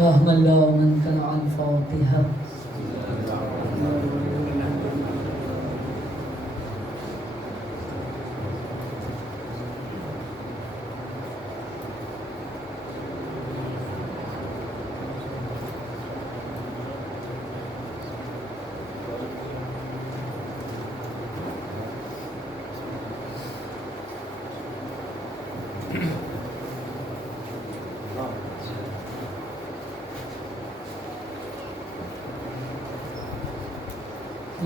رحم الله من كان عن فاتحة.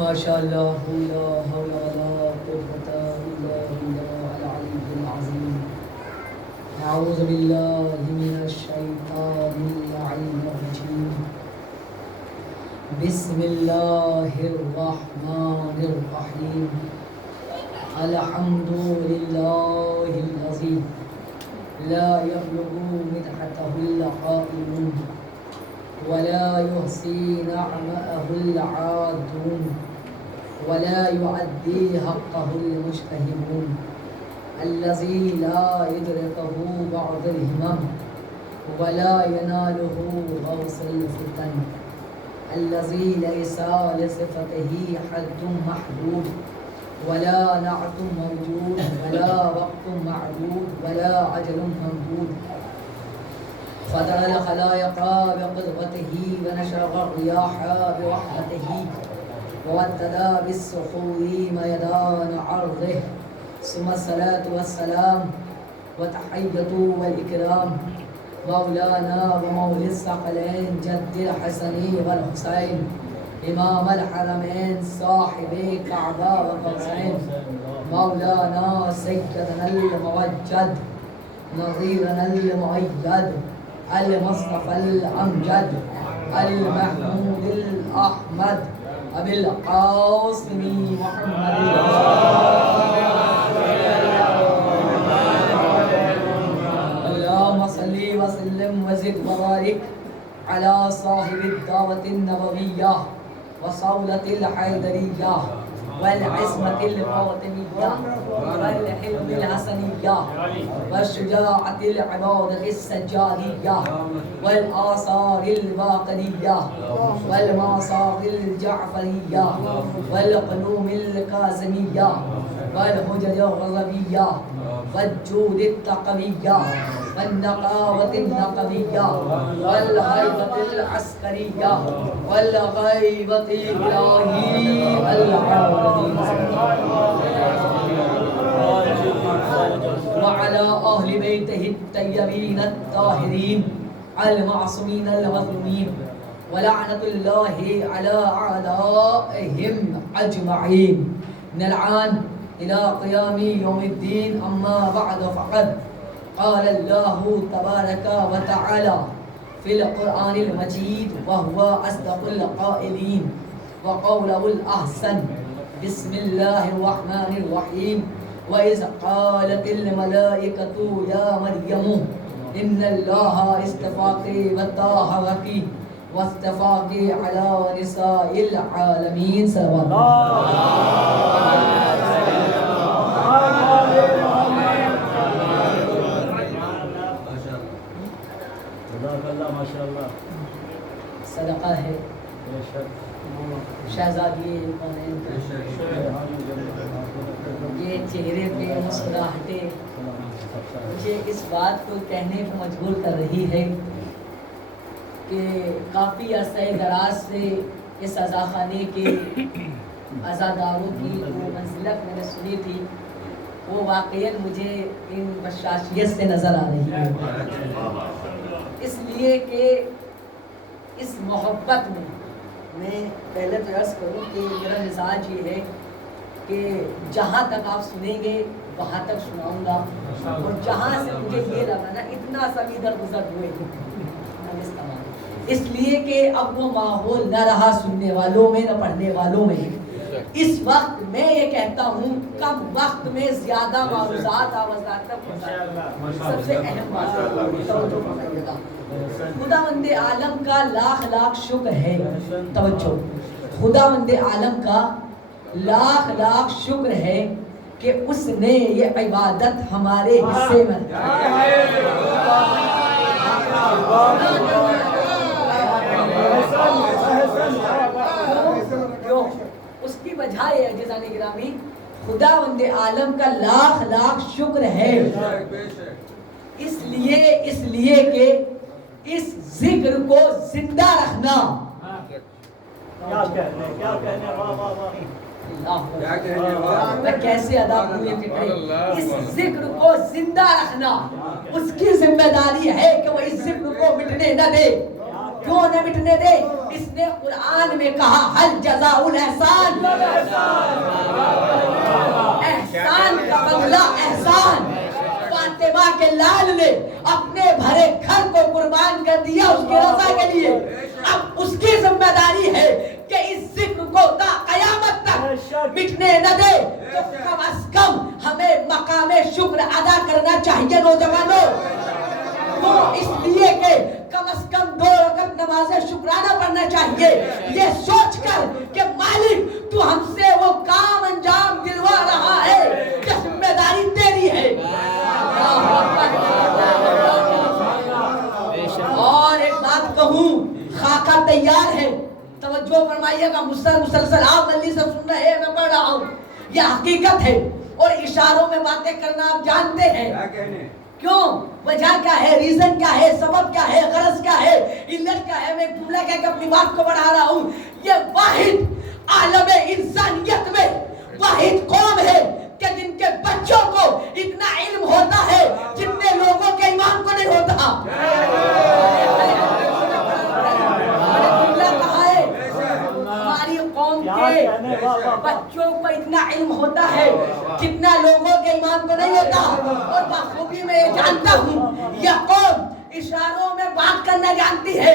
ما شاء الله لا حول ولا قوة إلا بالله العلي العظيم. أعوذ بالله من الشيطان اللعين الرجيم. بسم الله الرحمن الرحيم. الحمد لله الذي لا يبلغ مدحته القائلون ولا يحصي نعمه العادون ولا يؤدي حقه المجتهدون الذي لا يدركه بعض الهمم ولا يناله غوص الفتن الذي ليس لصفته حد محدود ولا نعت موجود ولا وقت معدود ولا أجل ممدود فدر الخلائق بقدرته ونشر الرياح بوحدته وودد بالسحور ميدان عرضه ثم الصلاة والسلام وتحية والإكرام مولانا ومولى الثقلين جد الحسن والحسين إمام الحرمين صاحب كعبة وقوسين مولانا سيدنا الموجد نظيرنا المؤيد المصطفى الأمجد المحمود الأحمد أبي القاسم محمد اللهم صل وسلم وزد وبارك على صاحب الدعوة النبوية وصولة الحيدرية والعصمة الفاطمية والحلم الحسنية والشجاعة العبادة السجادية والآثار الباقرية والمآثار الجعفرية والقلوم الكاظمية والحجج الغضبية والجود التقوية والنقاوة النقوية والهيبة العسكرية والغيبة الإلهي العالمين وعلى أهل بيته الطيبين الطاهرين المعصومين المظلومين ولعنة الله على أعدائهم أجمعين من الآن إلى قيام يوم الدين. أما بعد فقد قال الله تبارك وتعالى في القرآن المجيد وهو أصدق القائلين وقوله الأحسن. بسم الله الرحمن الرحيم. وإذ قالت الملائكة يا مريم إن الله اصطفاك وطهرك واصطفاك على نساء العالمين. صلوات صدقہ ہے شہزادی یہ چہرے پہ مسکراہٹیں مجھے اس بات کو کہنے کو مجبور کر رہی ہے کہ کافی عرصہ دراز سے اس عزاخانے کے عزاداروں کی وہ منزلت میں نے سنی تھی، وہ واقعیت مجھے ان بشاشیت سے نظر آ رہی ہے، اس لیے کہ اس محبت میں پہلے تو عرض کروں کہ میرا مزاج یہ ہے کہ جہاں تک آپ سنیں گے وہاں تک سناؤں گا، اور جہاں سے مجھے یہ لگا نا اتنا سا ادھر گزر ہوئے اس لیے کہ اب وہ ماحول نہ رہا سننے والوں میں نہ پڑھنے والوں میں۔ اس وقت میں یہ کہتا ہوں کم وقت میں زیادہ معروضات آوازات تک پہنچا، سب سے اہم بات خداوند عالم کا لاکھ لاکھ شکر ہے، توجہ، خداوند عالم کا لاکھ لاکھ شکر ہے کہ اس نے یہ عبادت ہمارے حصے میں کیوں؟ اس کی وجہ یہ ہے جزانے گرامی، خداوند عالم کا لاکھ لاکھ شکر ہے، اس لیے کہ اس ذکر کو زندہ رکھنا، میں کیسے ادا کروں اس ذکر کو زندہ رکھنا اس کی ذمہ داری ہے کہ وہ اس ذکر کو مٹنے نہ دے۔ کیوں نہ مٹنے دے؟ اس نے قرآن میں کہا حل جزاء الاحسان، احسان کا بدلہ احسان۔ فاطمہ کے لال نے اپنے بھرے گھر کو قربان کر دیا اس کی رضا کے لیے، اب اس کی ذمہ داری ہے کہ اس ذکر کو تا قیامت تک مٹنے نہ دے۔ تو کم از کم ہمیں مقام شکر ادا کرنا چاہیے نوجوانوں، وہ اس لیے کہ کم از کم 2 رکعت نماز شکرانہ پڑھنا چاہیے، یہ سوچ کر کہ مالک تو ہم سے وہ کام انجام دلوا رہا ہے، یہ ذمہ داری تیری ہے۔ اور ایک بات کہوں، خاکہ تیار ہے، توجہ فرمائیے گا، مسلسل آپ جلدی سے سن رہے ہیں، میں پڑھ رہا ہوں، یہ حقیقت ہے، اور اشاروں میں باتیں کرنا آپ جانتے ہیں۔ کیوں؟ وجہ کیا ہے، ریزن کیا ہے، سبب کیا ہے، غرض کیا ہے، علت کیا ہے؟ میں جملہ کہہ کے اپنی بات کو بڑھا رہا ہوں۔ یہ واحد عالم انسانیت میں واحد قوم ہے کہ جن کے بچوں کو اتنا علم ہوتا ہے جتنے لوگوں کے امام کو نہیں ہوتا۔ ہماری قوم کے بچوں کو اتنا علم ہوتا ہے جتنا لوگوں کے امام کو نہیں ہوتا، اور بخوبی میں یہ جانتا ہوں یہ قوم اشاروں میں بات کرنا جانتی ہے۔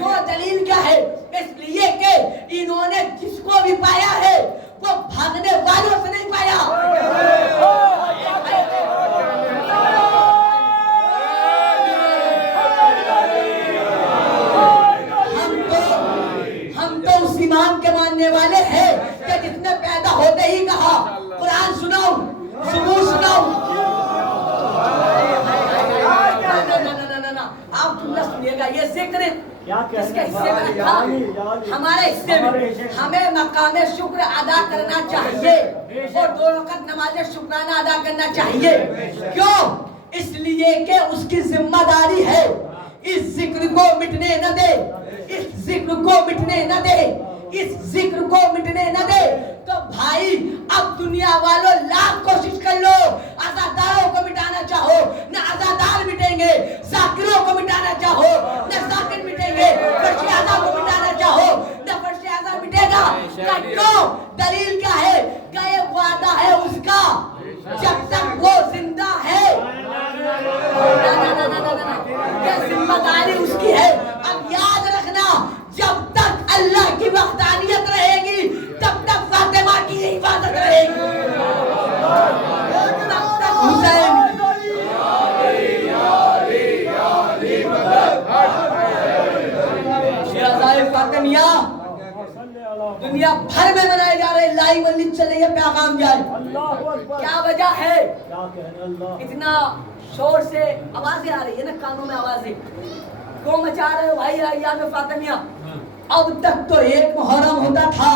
وہ دلیل کیا ہے؟ اس لیے کہ انہوں نے جس کو بھی پایا ہے وہ بھاگنے والوں سے نہیں پایا۔ ہم تو اس امام کے ماننے والے ہیں کہ جس نے پیدا ہوتے ہی کہا قرآن سناؤ، ثبوت سناؤ۔ آپ جملہ سنیے گا، یہ ذکر کس کے حصے میں رکھا؟ ہمارے حصے میں۔ ہمیں مقام شکر ادا کرنا چاہیے اور 2 رکعت نماز شکرانہ ادا کرنا چاہیے۔ کیوں؟ اس لیے کہ اس کی ذمہ داری ہے اس ذکر کو مٹنے نہ دے، اس ذکر کو مٹنے نہ دے، اس ذکر کو مٹنے نہ دے۔ تو بھائی اب دنیا والوں لاکھ کوشش کر لو، عزاداروں کو مٹانا چاہو نہ عزادار مٹیں گے، ذاکروں کو مٹانا چاہو نہ ذاکر مٹیں گے، فرش اعظم کو مٹانا چاہو نہ فرش اعظم مٹے گا۔ کیوں؟ دلیل کیا ہے؟ کہ یہ وعدہ ہے اس کا جب تک وہ زندہ ہے، یہ ذمہ داری اس کی ہے۔ اب یاد رکھنا، جب تک اللہ کی وحدانیت رہے گی تب تک فاطمہ کی حفاظت رہے گی، تب تک حسین شہزائے فاطمیہ دنیا بھر میں منائے جا رہے، لائیو لنک چلے یہ پیغام جائے۔ کیا وجہ ہے؟ اتنا شور سے آوازیں آ رہی ہے نا، کانوں میں آوازیں کیوں مچا رہے ہو بھائی ایام فاطمیہ؟ اب تک تو ایک محرم ہوتا تھا،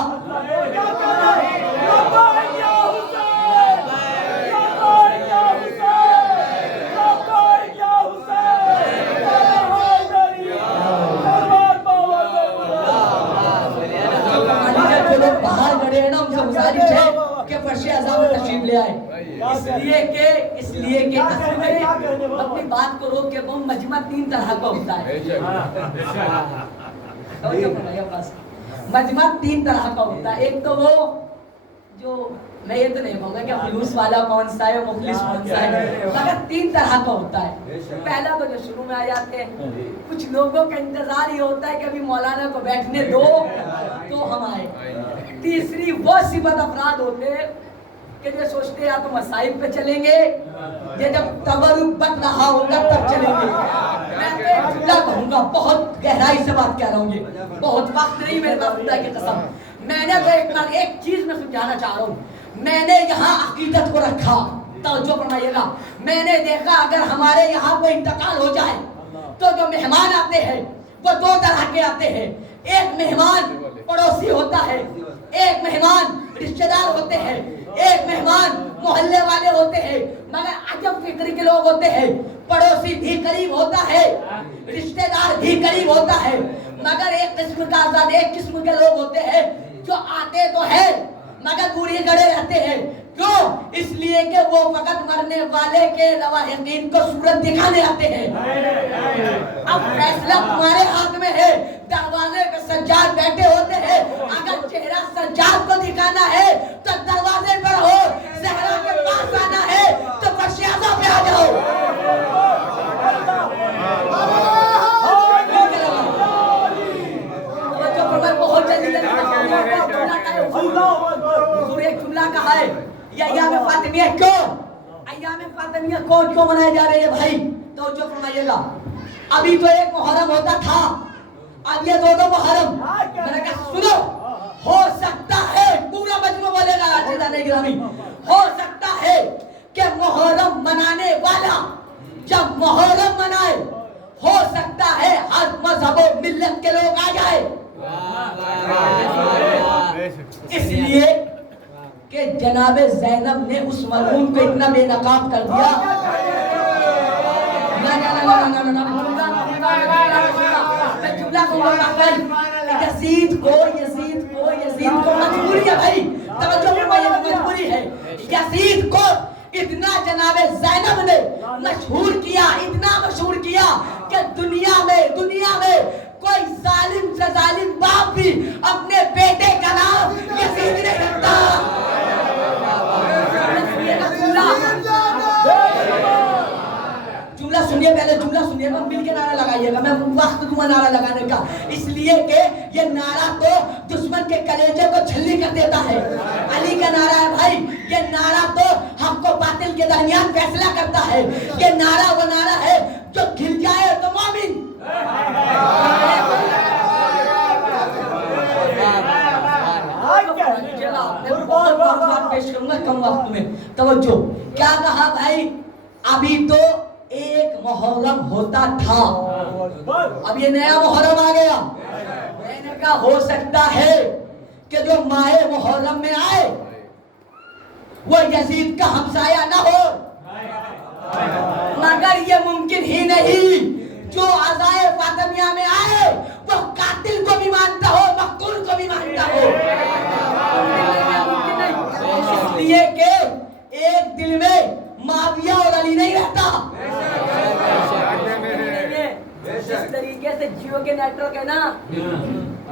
باہر گڑے ہیں نا، ان سے گزارش ہے کہ فرش اعظم میں تشریف لے آئے، اس لیے کہ اپنی بات کو روک کے وہ مجمع 3 طرح کا ہوتا ہے۔ مجمع 3 طرح کا ہوتا ہے، ایک تو وہ جو میں یہ تو نہیں کہوں گا کہ خلوص والا کون سا ہے، مخلص کون سا ہے، مگر 3 طرح کا ہوتا ہے۔ پہلا تو جو شروع میں آ جاتے ہیں، کچھ لوگوں کا انتظار یہ ہوتا ہے کہ ابھی مولانا کو بیٹھنے دو تو ہم آئے۔ تیسری وہ صفت افراد ہوتے ہیں کہ جو سوچتے ہیں یا تو مصائب پہ چلیں گے یہ جب تبرک بٹ رہا ہوگا تب چلیں گے۔ میں تو ایک جملہ کہوں گا، بہت گہرائی سے بات کہہ رہا ہوں، یہ بہت وقت نہیں میرے پاس، خدا کی قسم میں نے تو ایک چیز میں سمجھانا چاہ رہا ہوں۔ میں نے یہاں عقیدت کو رکھا، توجہ فرمائیے گا، میں نے دیکھا اگر ہمارے یہاں کوئی انتقال ہو جائے تو جو مہمان آتے ہیں وہ 2 طرح کے آتے ہیں۔ ایک مہمان پڑوسی ہوتا ہے، ایک مہمان رشتہ دار ہوتے ہیں، ایک مہمان محلے والے ہوتے ہیں، مگر عجب فکر کے لوگ ہوتے ہیں. پڑوسی بھی قریب ہوتا ہے، رشتہ دار بھی قریب ہوتا ہے، مگر ایک قسم کا آزاد، ایک قسم کے لوگ ہوتے ہیں جو آتے تو ہے مگر دوری گڑے رہتے ہیں. کیوں؟ اس لیے کہ وہ فقط مرنے والے کے لواحقین کو صورت دکھانے آتے ہیں. اب فیصلہ تمہارے ہاتھ میں ہے. دروازے پہ سجاد بیٹھے ہوتے ہیں، اگر چہرہ سجاد کو دکھانا ہے تو دروازے پر ہو، زہرا کے پاس آنا ہے تو فرش اعظم پہ آ جاؤ. بہت جلدی حضور ایک جملہ کہا ہے، یہ ایام فاطمیہ کیوں منائے جا رہے ہیں بھائی؟ توجہ فرمائیے گا. ابھی تو ایک محرم ہوتا تھا، اب یہ دو محرم. میں نے کہا سنو، ہو سکتا ہے پورا مجموعہ بولے گا عزیزان گرامی، ہو سکتا ہے کہ محرم منانے والا جب محرم منائے، ہو سکتا ہے ہر مذہب و ملت کے لوگ آ جائے. اس لیے کہ جناب زینب نے اس ملعون کو اتنا بے نقاب کر دیا. یزید کو مجبوری ہے بھائی، مجبوری ہے. یزید کو اتنا جناب زینب نے مشہور کیا، اتنا مشہور کیا کہ دنیا میں کوئی ظالم سے ظالم باپ بھی اپنے بیٹے کا نام یزید نہیں رکھتا. جملہ سنیے، پہلے جملہ سنیے گا، مل کے نعرہ لگائیے گا. میں وقت دوں نعرہ لگانے کا، اس لیے کہ یہ نعرہ تو دشمن کے کلیجے کو چھلنی کر دیتا ہے. علی کا نعرہ ہے بھائی، یہ نعرہ تو حق و باطل کے درمیان فیصلہ کرتا ہے. یہ نعرہ وہ نعرہ ہے جو کھل جائے تو مومن. پیش کروں گا کم وقت میں. توجہ، کیا کہا بھائی؟ ابھی تو ایک محرم ہوتا تھا، اب یہ نیا محرم آ گیا. میں نے کہا ہو سکتا ہے کہ جو ماہ محرم میں آئے وہ یزید کا ہمسایہ نہ ہو، مگر یہ ممکن ہی نہیں جو عزائے فاطمیہ میں آئے وہ قاتل کو بھی مانتا ہو، مقتول کو بھی مانتا ہو. اس لیے کہ ایک دل میں معاویہ اور علی نہیں رہتا. جس طریقے سے جیو کے نیٹ ورک ہے نا،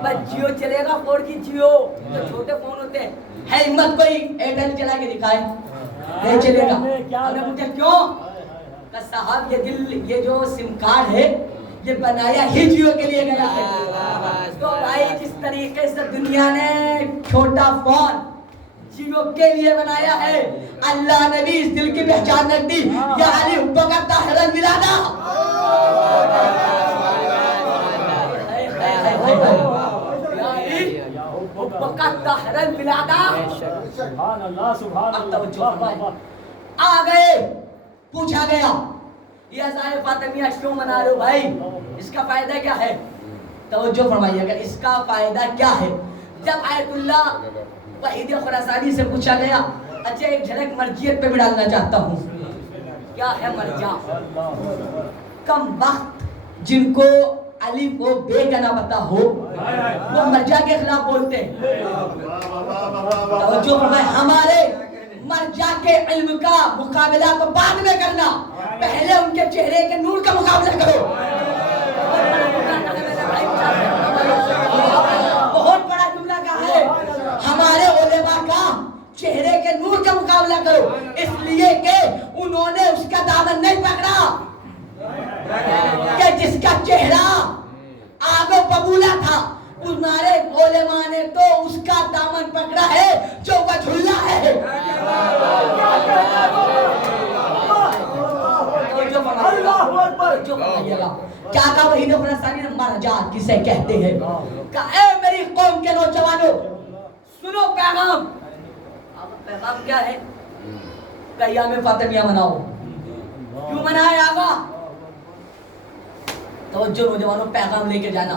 بس جیو چلے گا 4G جیو، جو چھوٹے فون ہوتے ہیں. ہے ہمت کوئی ایئرٹیل چلا کے دکھائے؟ نہیں چلے گا. ہم نے پوچھا کیوں؟ کہ صاحب یہ جو سم کارڈ ہے یہ بنایا ہی جیو کے لیے گیا ہے. تو بھائی جس طریقے سے دنیا نے چھوٹا فون جیو کے لیے بنایا ہے، اللہ نے بھی اس دل کی پہچان رکھ دی. یا علی حبہ کا طاہر الولادہ، آ گئے. پوچھا گیا یہ عزائے فاطمیہ کیوں منا رہے ہو بھائی؟ اس کا فائدہ کیا ہے؟ توجہ فرمائیے، اگر اس کا فائدہ کیا ہے؟ جب آیت اللہ وحید خراسانی سے پوچھا گیا، اچھا ایک جھلک مرجیت پہ بھی ڈالنا چاہتا ہوں. کیا ہے مرجع؟ کم وقت جن کو الف و بے کا نہ پتا ہو وہ مرجع کے خلاف بولتے ہیں. توجہ فرمائے، ہمارے مرجع کے علم کا مقابلہ تو بعد میں کرنا، پہلے ان کے چہرے کے نور کا مقابلہ کرو. بہت بڑا جملہ کہا ہے، ہمارے علماء کا چہرے کے نور کا مقابلہ کرو. اس لیے کہ انہوں نے اس کا دامن نہیں پکڑا کہ جس کا چہرہ آگے ببولا تھا. ہمارے علماء نے تو اس کا دامن پکڑا ہے جو وجہ اللہ ہے. کیا کہا وحید خراسانی نے؟ مرجع کسے کہتے ہیں؟ کہا اے میری قوم کے نوجوانوں سنو پیغام. پیغام کیا ہے؟ کہ ایام فاطمیہ مناؤ. کیوں منائے آقا؟ توجہ نوجوانوں، پیغام لے کے جانا.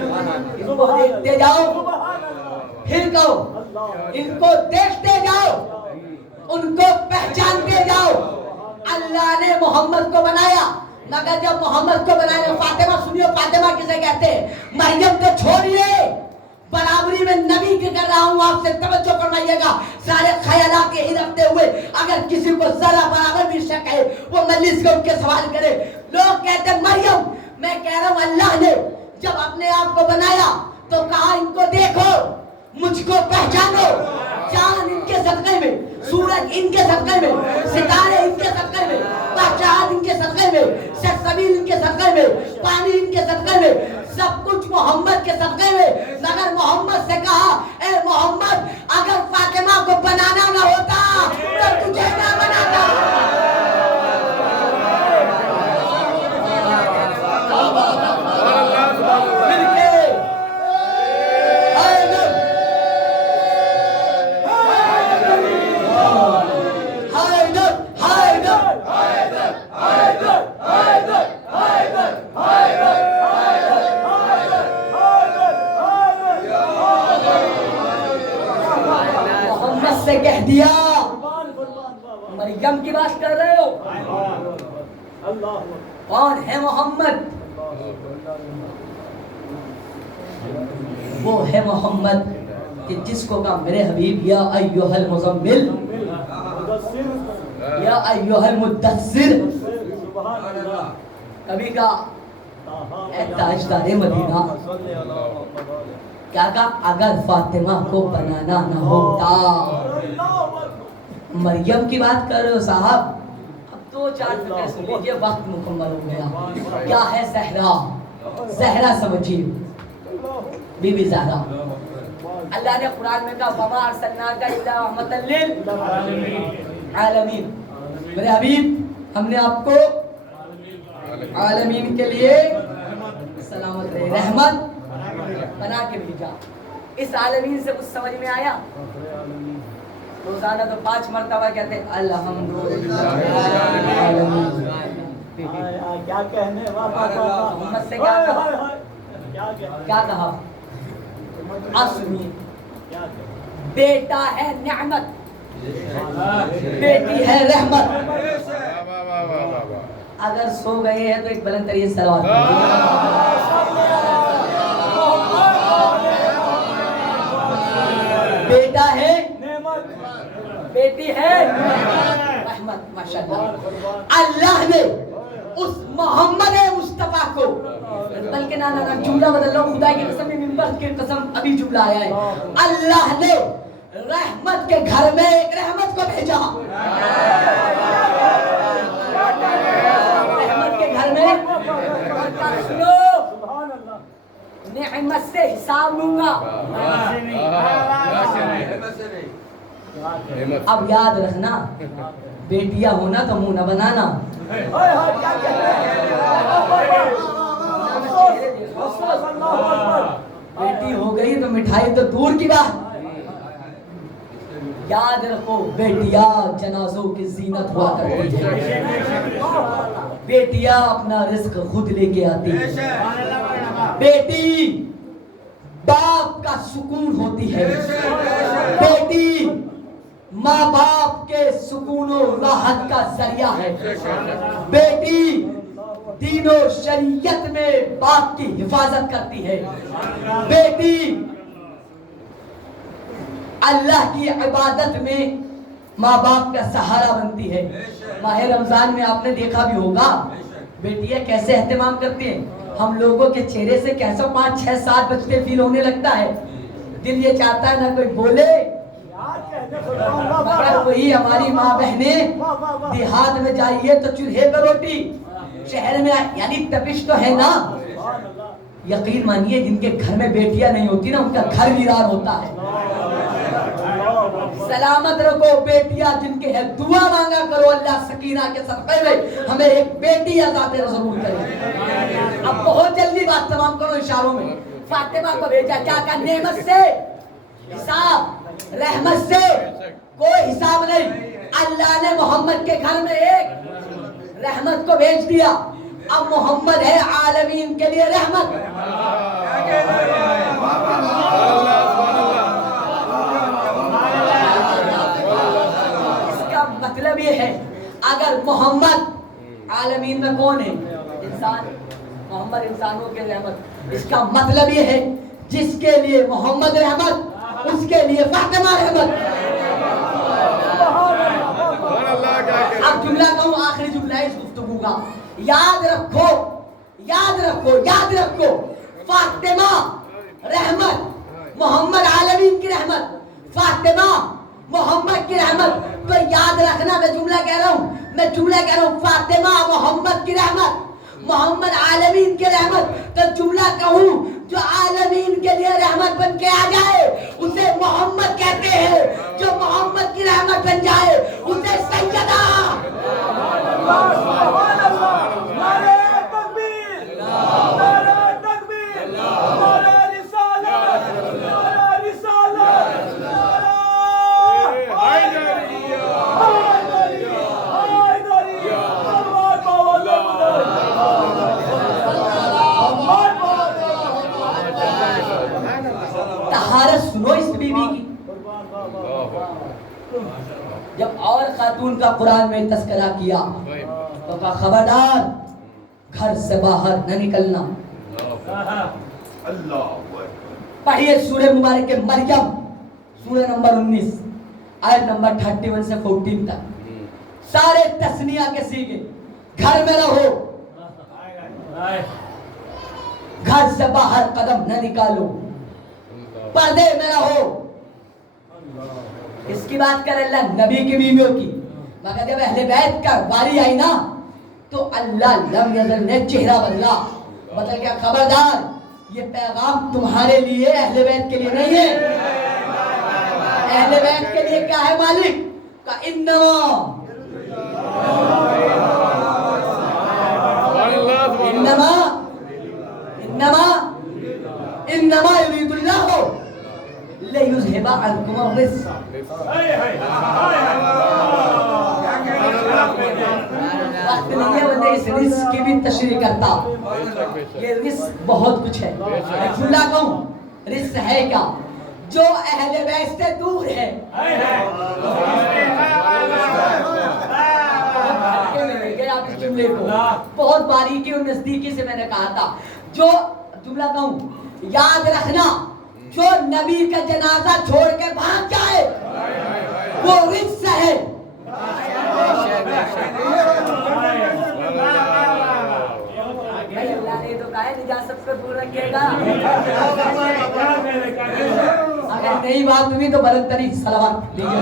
ان کو دیکھتے جاؤ پھر کہو، ان کو دیکھتے جاؤ ان کو پہچانتے جاؤ۔ اللہ نے محمد کو بنایا، مگر جب محمد کو بنایا فاطمہ، سنیو فاطمہ کسے کہتے ہیں؟ مریم تو چھوڑیے، برابری میں نبی کے کر رہا ہوں، آپ سے توجہ فرمائیے گا۔ سارے خیالات کے ہی رکھتے ہوئے اگر کسی کو ذرا برابر بھی شک ہے وہ مجلس کے ان کے سوال کرے۔ لوگ کہتے ہیں مریم، میں کہہ رہا ہوں اللہ نے جب اپنے آپ کو بنایا تو کہا ان کو دیکھو، مجھ کو پہچانو۔ چاند ان کے صدقے میں، سورج ان کے صدقے میں، ستارے ان کے صدقے میں، بادشاہت ان کے صدقے میں، سرزمین ان کے صدقے میں، پانی ان کے صدقے میں، سب کچھ محمد کے صدقے میں۔ مگر محمد سے کہا اے محمد اگر فاطمہ کو بنانا نہ ہوتا تو تجھے نہ بناتا۔ سے کہہ دیا، مریم کی بات کر رہے ہو؟ کون ہے محمد؟ وہ ہے محمد کہ جس کو کہا میرے حبیب یا ایھا المزمل، یا ایھا المدثر، کبھی کہا اے تاجدار مدینہ، کیا کہا اگر فاطمہ کو بنانا نہ ہوتا۔ مریم کی بات کر رہے ہو صاحب، اب دو چار فکر سن لیجئے، وقت مکمل ہو گیا۔ کیا ہے زہرا؟ زہرا سمجھیے، بی بی زہرا۔ اللہ نے قرآن میں کہا وَمَا أَرْسَلْنَاكَ إِلَّا رَحْمَةً لِلْعَالَمِينَ، میرے حبیب ہم نے آپ کو عالمین کے لیے سلامت رہے رحمت بنا کے بھیجا۔ اس عالمین سے کچھ سمجھ میں آیا؟ روزانہ تو 5 مرتبہ کہتے ہیں الحمدللہ العالمین۔ کیا کہنے، محمد سے کیا کہا؟ کیا کہا؟ اسمی، بیٹا ہے نعمت، بیٹی ہے رحمت۔ اگر سو گئے ہیں تو ایک بلند ترین صلوات بیٹا ہے بیٹی ہے رحمت، ماشاءاللہ۔ اللہ نے اس محمد مصطفیٰ کو، بلکہ نا جملہ بدل لو، خدا کی قسم منبر کی قسم ابھی جملہ آیا ہے، اللہ نے رحمت کے گھر میں ایک رحمت کو بھیجا۔ رحمت کے گھر میں نعمت سے حساب لوں گا۔ اب یاد رکھنا، بیٹیاں ہونا تو منہ نہ بنانا۔ بیٹی ہو گئی تو مٹھائی تو دور کی بات۔ یاد رکھو بیٹیاں جنازوں کی زینت ہوا کرتی ہے، بیٹیاں اپنا رزق خود لے کے آتی ہے، بیٹی باپ کا سکون ہوتی ہے، بیٹی ماں باپ کے سکون و راحت کا ذریعہ ہے، بیٹی دین و شریعت میں باپ کی حفاظت کرتی ہے، بیٹی اللہ کی عبادت میں ماں باپ کا سہارا بنتی ہے۔ ماہ رمضان میں آپ نے دیکھا بھی ہوگا بیٹیاں کیسے اہتمام کرتی ہیں، ہم لوگوں کے چہرے سے کیسا 5 6 7 بجتے فیل ہونے لگتا ہے، دل یہ چاہتا ہے نہ کوئی بولے، مگر وہی ہماری ماں بہنیں دیہات میں جائیے تو چولہے پہ روٹی، شہر میں یعنی تپش تو ہے نا۔ یقین مانیے جن کے گھر میں بیٹیاں نہیں ہوتی نا ان کا گھر ویران ہوتا ہے۔ سلامت رکھو بیٹیاں جن کے ہے، دعا مانگا کرو اللہ سکینہ کے صدقے میں ہمیں ایک بیٹی عطا ضرور کرے۔ اب بہت جلدی بات تمام کرو اشاروں میں۔ فاطمہ کو بھیجا، کیا کہا؟ نعمت سے حساب، رحمت سے کوئی حساب نہیں۔ اللہ نے محمد کے گھر میں ایک رحمت کو بھیج دیا، اب محمد ہے عالمین کے لیے رحمت. اس کا مطلب یہ ہے اگر محمد عالمین میں کون ہے؟ انسان. محمد انسانوں کے رحمت. اس کا مطلب یہ ہے جس کے لیے محمد رحمت اس کے لیے فاطمہ رحمت. اب جملہ کہوں آخری جملہ ہے اس گفتگو کا. یاد رکھو یاد رکھو یاد رکھو فاطمہ رحمت محمد عالمین کی رحمت. فاطمہ محمد کی رحمت. تو یاد رکھنا میں جملہ کہہ رہا ہوں فاطمہ محمد کی رحمت محمد عالمین کی رحمت. تو جملہ کہوں جو عالمین کے لیے رحمت بن کے آ جائے اسے محمد کہتے ہیں. جو محمد کی رحمت بن جائے اسے سیدہ. طہارت سنو اس بی بی کی. جب اور خاتون کا قرآن میں تذکرہ کیا تو کہا خبردار گھر سے باہر نہ نکلنا. پڑھیے سورہ مبارک مریم سورہ نمبر 19 آیت نمبر 31 سے 14 تک. سارے تسنیہ کے سیغے. گھر میں رہو گھر سے باہر قدم نہ نکالو پردے میں رہو. اس کی بات کر اللہ نبی کی بیویوں کی. مگر جب اہل بیت کا باری آئی نا تو اللہ لم یزل نے چہرہ بدل گیا. خبردار یہ پیغام تمہارے لیے اہل بیت کے لیے نہیں ہے. اہل بیت کے لیے کیا ہے مالک کا انما یرید اللہ لیذھب عنکم الرجس. وقت نہیں ہے بندے اس رزق کی بھی تشریح کرتا. یہ رزق بہت کچھ ہے. جملہ کہوں رزق ہے کیا؟ جو اہل بیت سے دور ہے. آپ اس جملے کو بہت باریکی اور نزدیکی سے میں نے کہا تھا. جو جملہ کہوں یاد رکھنا جو نبی کا جنازہ چھوڑ کے بھاگ جائے وہ رزق ہے. اللہ نے تو کہا ہے نجاست کو دور رکھے گا. اگر نہیں بات ہوئی تو بلند ترین صلوات دیجیے.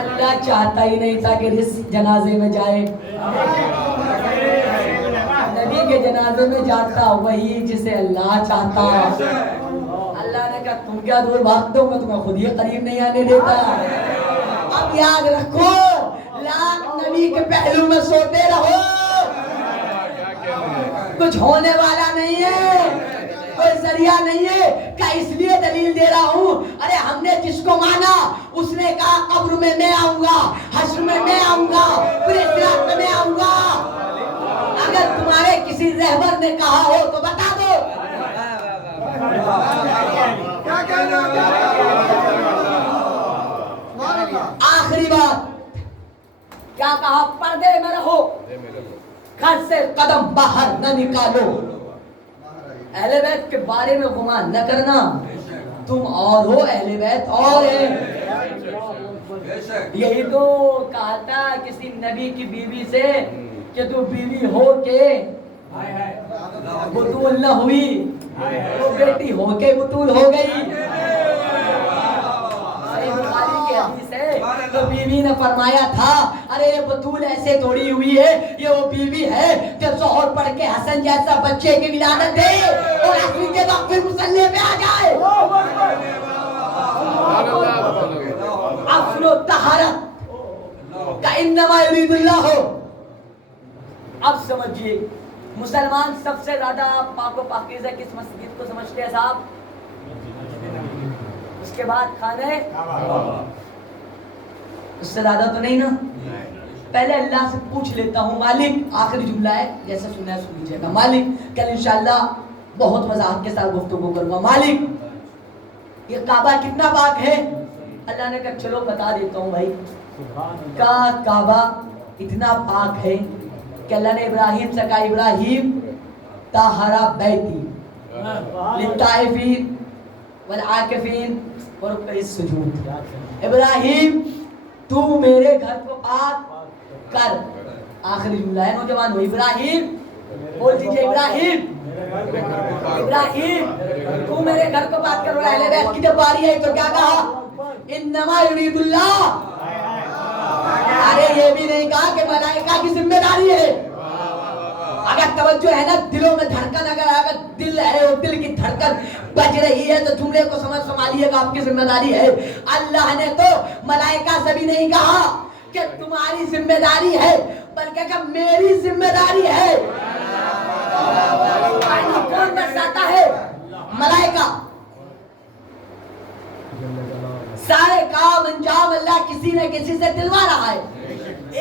اللہ چاہتا ہی نہیں تھا کہ رزق جنازے میں جائے. نبی کے جنازے میں جاتا وہی جسے اللہ چاہتا. اللہ نے کہا تم کیا دور بھاگتے ہو میں تمہیں خود ہی قریب نہیں آنے دیتا. اب یاد رکھو لاکھ نبی کے پہلو میں سوتے رہو کچھ ہونے والا نہیں ہے. کوئی ذریعہ نہیں ہے کہ اس لیے دلیل دے رہا ہوں. ارے ہم نے جس کو مانا اس نے کہا قبر میں میں آؤں گا حشر میں آؤں گا پھر صراط میں آؤں گا. اگر تمہارے کسی رہبر نے کہا ہو تو بتا دو. آخری بات کیا کہا پردے میں رہو گھر سے قدم باہر نہ نکالو. اہل بیت کے بارے میں گمان نہ کرنا. تم اور ہو اہل بیت اور ہے. یہی تو کہا تھا کسی نبی کی بیوی سے کہ تو بیوی ہو کے بطول نہ ہوئی تو بیٹی ہو کے بطول ہو گئی. بخاری کی حدیث ہے تو بیوی نے فرمایا تھا ارے یہ بطول ایسے توڑی ہوئی ہے یہ وہ بیوی ہے جو ظہر پڑھ کے حسن جیسا بچے کی ولادت دے اور عصر کے وقت پھر مصلی پہ آ جائے. عفن و طہارت کا انما یرید اللہ ہو. اب سمجھئے مسلمان سب سے زیادہ پاک و پاکیزہ کس مسجد کو سمجھتے ہیں صاحب؟ اس کے بعد کھانے، اس سے زیادہ تو نہیں نا؟ پہلے اللہ سے پوچھ لیتا ہوں مالک، آخری جملہ ہے جیسے سنا ہے سن لیجیے گا، مالک کل انشاءاللہ بہت وضاحت کے ساتھ گفتگو کروں گا، مالک یہ کعبہ کتنا پاک ہے؟ اللہ نے کہا چلو بتا دیتا ہوں بھائی، کعبہ اتنا پاک ہے کہ اللہ نے ابراہیم سے کہا ابراہیم طہر بیتی للطائفین والعاکفین ورکع السجود، ابراہیم تو میرے گھر کو پاک کر، آخری جملہ ہے نوجوان، ابراہیم بول دیجئے ابراہیم، ابراہیم تو میرے گھر کو پاک کر۔ اور اہل بیت کی جب باری آئی تو کیا کہا؟ انما یرید اللہ، ارے یہ بھی نہیں کہا کہ ملائکہ کی ذمہ داری ہے، اگر توجہ ہے نا دلوں میں دھڑکن، اگر دل ہے اور دل کی دھڑکن بج رہی ہے تو جملے کو سنبھالیے گا، آپ کی ذمہ داری ہے۔ اللہ نے تو ملائکہ سے بھی نہیں کہا کہ تمہاری ذمہ داری ہے، بلکہ کہ میری ذمہ داری ہے۔ کون برساتا ہے؟ ملائکہ۔ سارے کام انجام اللہ کسی نہ کسی سے دلوا رہا ہے،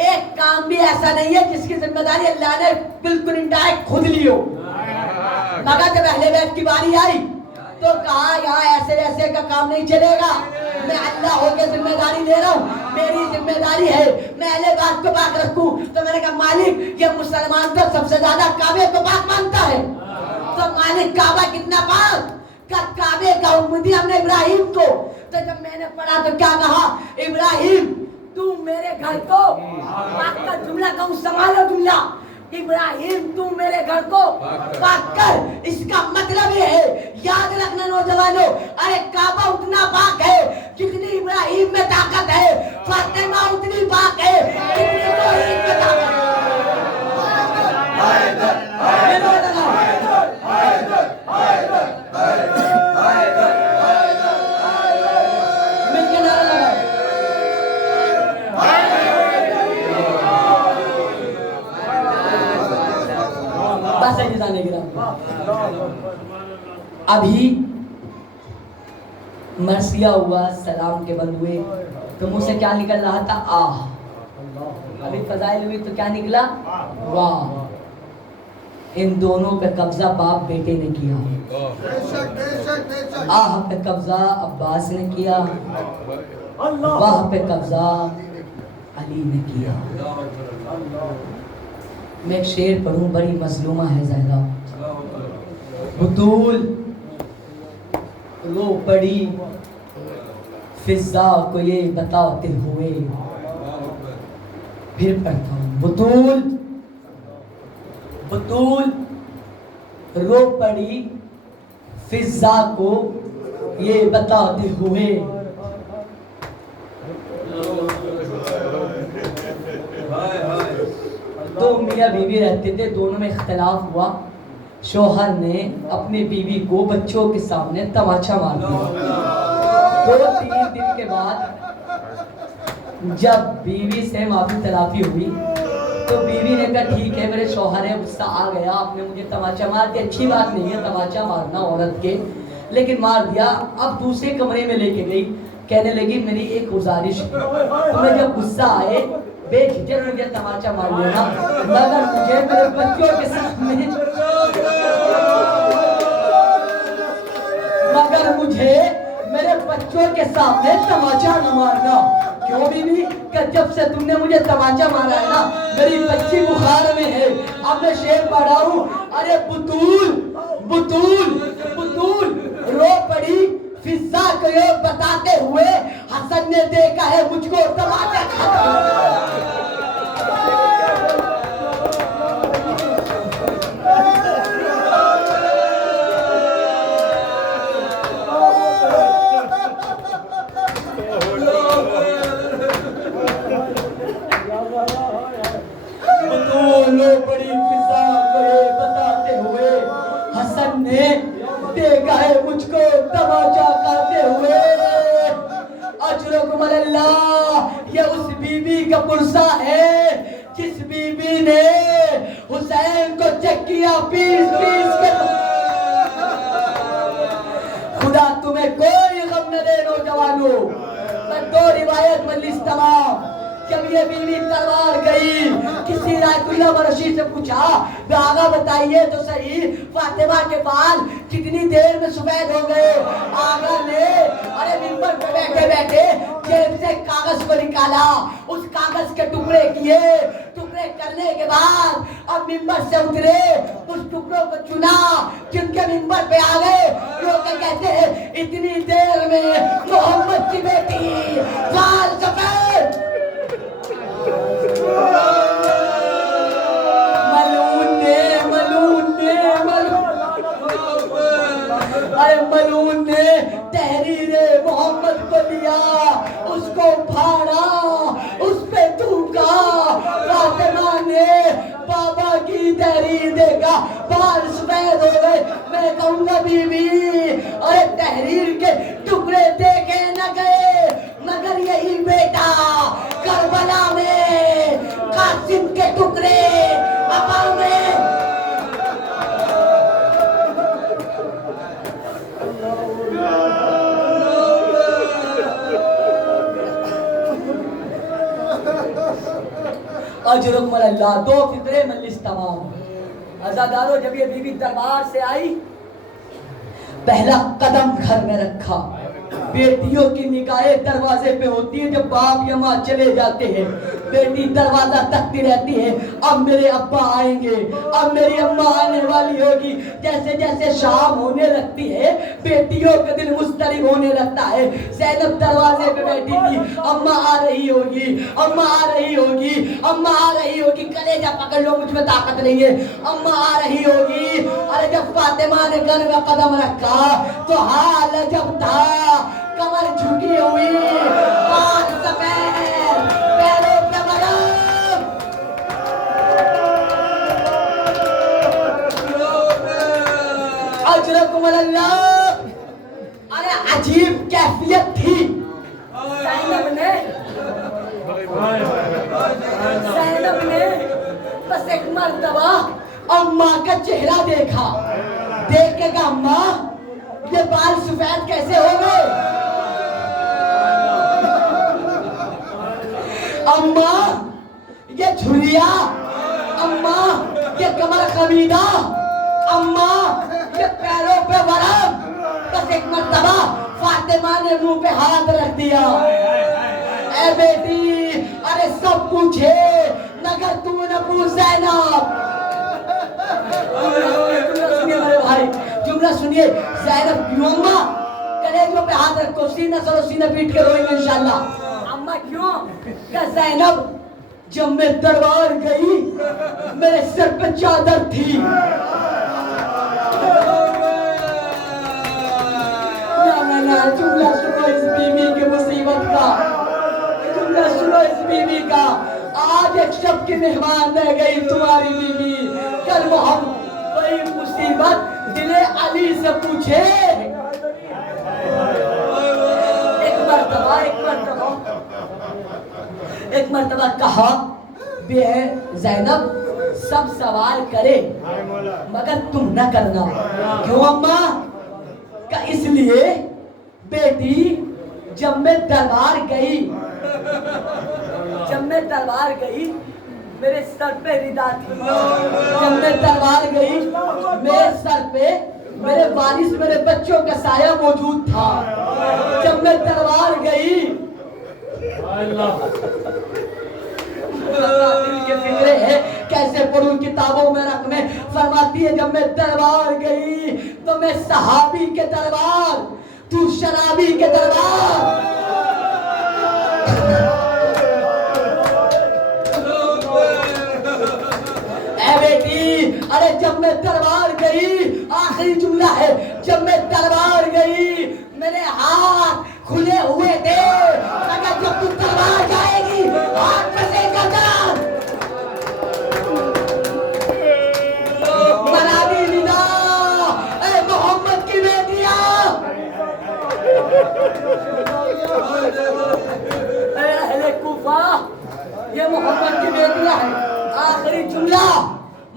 ایک کام بھی ایسا نہیں ہے جس کی ذمہ داری اللہ نے بالکل انڈائریکٹ خود لی ہو۔ مگر جب اہل بیت کی باری آئی تو کہا یہاں ایسے ویسے کا کام نہیں چلے گا، میں اللہ ہو کے ذمہ داری لے رہا ہوں، میری ذمہ داری ہے میں اہل بیت کو پاک رکھوں۔ تو میں نے کہا مالک یہ مسلمان تو سب سے زیادہ کعبے کو پاک مانتا ہے، تو مالک کعبہ کتنا پاک؟ کعبے کا حکم دیا ہم نے ابراہیم کو۔ تو جب میں نے پڑھا تو کیا کہا؟ ابراہیم تو میرے گھر کو پاک کر، جملہ کہوں سنبھالو جملہ، ابراہیم تو میرے گھر کو پاک کر۔ اس کا مطلب یہ ہے، یاد رکھنا نوجوانوں، ارے کعبہ اتنا پاک ہے جتنی ابراہیم میں طاقت ہے، فاطمہ اتنی پاک ہے جتنی توحید میں طاقت ہے۔ ابھی مرثیہ ہوا، سلام کے بند ہوئے تو منہ سے کیا نکل رہا تھا؟ آہ۔ ابھی فضائل ہوئی تو کیا نکلا؟ واہ۔ ان دونوں پہ قبضہ باپ بیٹے نے کیا، آہ پہ قبضہ عباس نے کیا، واہ پہ قبضہ علی نے کیا۔ میں ایک شعر پڑھوں، بڑی مظلومہ ہے زہرا۔ بطول رو پڑی فضا کو یہ بتاتے ہوئے، پھر پڑھتا ہوں، بطول رو پڑی فضا کو یہ بتاتے ہوئے، دو میاں بیوی رہتے تھے، دونوں میں اختلاف ہوا، شوہر نے اپنی بیوی کو بچوں کے سامنے تماچا مار دیا۔ 2-3 دن کے بعد جب بیوی سے معافی تلافی ہوئی تو بیوی نے کہا ٹھیک ہے میرے شوہر ہے، غصہ آ گیا، آپ نے مجھے تماچا مار دیا، اچھی بات نہیں ہے تماچا مارنا عورت کے، لیکن مار دیا۔ اب دوسرے کمرے میں لے کے گئی، کہنے لگی میری ایک گزارش ہے، تمہیں جب غصہ آئے بے جھجک مجھے تماچا مار لینا، مگر مجھے میرے بچوں کے سامنے تماچا نہ مارنا۔ کیوں بیوی؟ کہ جب سے تم نے مجھے تماچا مارا ہے نا میری بچی بخار میں ہے۔ اب میں شعر پڑھا ہوں، ارے بطول رو پڑی فضا کو یہ بتاتے ہوئے، حسن نے دیکھا ہے مجھ کو تماچا کھاتا۔ بڑی فضا کو یہ بتاتے ہوئے، حسن نے دیکھا ہے مجھ کو تماچا کھاتے ہوئے۔ اجرکم اللہ، یہ اس بی بی کا پرسہ ہے جس بی بی نے حسین کو چیک کیا پیس پیس کے خدا تمہیں کوئی غم نہ دے نوجوانوں میں دو روایت مجلس تمام جب یہ بیوی تلوار گئی کسی رائے اللہ رشید سے پوچھا آگا بتائیے تو صحیح فاطمہ کے بال کتنی دیر میں سفید ہو گئے آگا نے ارے ممبر پہ بیٹھے بیٹھے جیب سے کاغذ کو نکالا اس کاغذ کے ٹکڑے کیے ٹکڑے کرنے کے بعد اب ممبر سے اترے اس ٹکڑوں کو چنا جن کے ممبر پہ آ گئے لوگ کہتے ہیں اتنی دیر میں محمد کی بیٹی بال سفید ملعون نے تحریر محمد کو لیا اس کو پھاڑا اس پہ تھوکا فاطمہ نے بابا کی تحریر دیکھا بال سفید ہو گئے میں کہوں گا بیوی ارے تحریر کے ٹکڑے دیکھے نہ گئے مگر یہی بیٹا کربلا میں قاسم کے ٹکڑے ابا میں اجرکم اللہ دو فطرے مجلس تمام عزادارو جب یہ بیوی دربار سے آئی پہلا قدم گھر میں رکھا بیٹیوں کی نگاہیں دروازے پہ ہوتی ہیں جب باپ یا ماں چلے جاتے ہیں بیٹی دروازہ تکتی رہتی ہے اب میرے ابا آئیں گے اب میری اماں آنے والی ہوگی جیسے جیسے شام ہونے لگتی ہے بیٹیوں کا دل مضطرب ہونے لگتا ہے زینب دروازے پہ بیٹھی تھی اماں آ رہی ہوگی اماں آ رہی ہوگی اماں آ رہی ہوگی کلیجہ پکڑ لو مجھ میں طاقت نہیں ہے اماں آ رہی ہوگی ارے جب فاطمہ نے گھر میں قدم رکھا تو حال جب تھا کمر جھکی ہوئی بال سفید پیروں پہ مرم اجرکم اللہ ارے عجیب کیفیت تھی زینب نے بس ایک مرتبہ اماں کا چہرہ دیکھا دیکھ کے کہا اماں یہ بال سفید کیسے ہو گئے اماں یہ جھریا اماں یہ کمر خمیدہ اماں یہ پیروں پہ ورم بس ایک مرتبہ فاطمہ نے منہ پہ ہاتھ رکھ دیا اے بیٹی ارے سب پوچھے مگر تو نہ پوچھ زینب جملہ سنیے زینب کیوں اماں کلیجوں پہ ہاتھ رکھو سینہ سرو سینہ پیٹ کے روئیں گے انشاءاللہ اماں کیوں کہ زینب جب میں دربار گئی میرے سر پہ چادر تھی جملہ سنو اس بیوی کی مصیبت کا جملہ سنو اس بیوی کا آج ایک شب کی مہمان رہ گئی تمہاری بیوی کل محمد کوئی مصیبت دل علی سے پوچھے ایک مرتبہ کہا بے زینب سب سوال کرے مگر تم نہ کرنا کیوں اماں کہ اس لیے بیٹی جب میں دربار گئی میرے سر پہ ردا تھی جب میں دربار گئی میرے سر پہ میرے وارث میرے بچوں کا سایہ موجود تھا جب میں دربار گئی دل کے فکرے ہیں کیسے پڑھوں کتابوں میں رقمیں فرماتی ہے جب میں دربار گئی تو میں صحابی کے دربار تو شرابی کے دربار اے بیٹی ارے جب میں دربار گئی آخری جملہ ہے جب میں دربار گئی میرے ہاتھ کھلے ہوئے تھے اگر جب تو دربار جائے گی ہاتھ پسے کا دار منادی ندا اے محمد کی بیٹیاں اے اہل کوفہ یہ محمد کی بیٹیاں ہیں آخری جملہ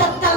70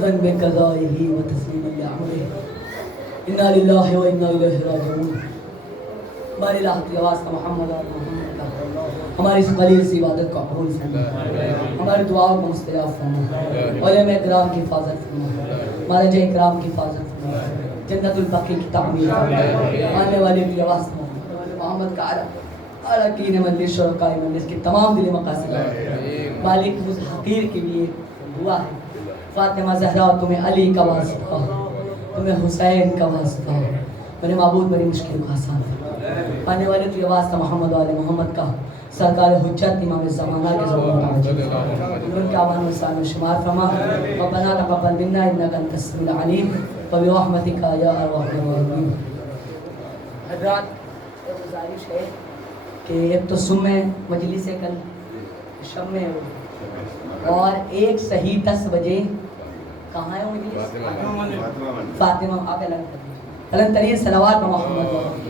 رضا بقضائه وتسلیما لامره انا للہ و انا الیہ راجعون. ہماری لاحق کی آواز کا محمد اور محمد کا ہماری اس قلیل سی عبادت کو قبول فرما, ہماری دعاؤں کو مستجاب فرما, علماء اکرام کی حفاظت فرما, مہاراجہ اکرام کی حفاظت فرما, جنت البقیع کی تعمیر فرما, آنے والے کی آواز محمد کا عارقین مجلس شرکاء مجلس کی تمام دلی مقاصد. مالک مجھ حقیر کے لیے دعا ہے, فاطمہ زہرا تمہیں علی کا واسطہ, تمہیں حسین کا واسطہ, میرے معبود میری مشکل کو آسان فرما. آنے والے کی آواز کا محمد والے محمد کا سرکار حجت امام زمانہ کے ضرور ان کے آوان و سان و شمار فرما. ربنا تقبل منا انک انت السمیع العلیم وبرحمتک یا ارحم الراحمین. حضرات گزارش ہے کہ ایک تو سمع مجلس کل شب میں اور ایک صحیح 10 بجے کہاں ہے مجلس؟ فاطمہ. آپ اعلان کر دیجیے. ترین صلوات محمد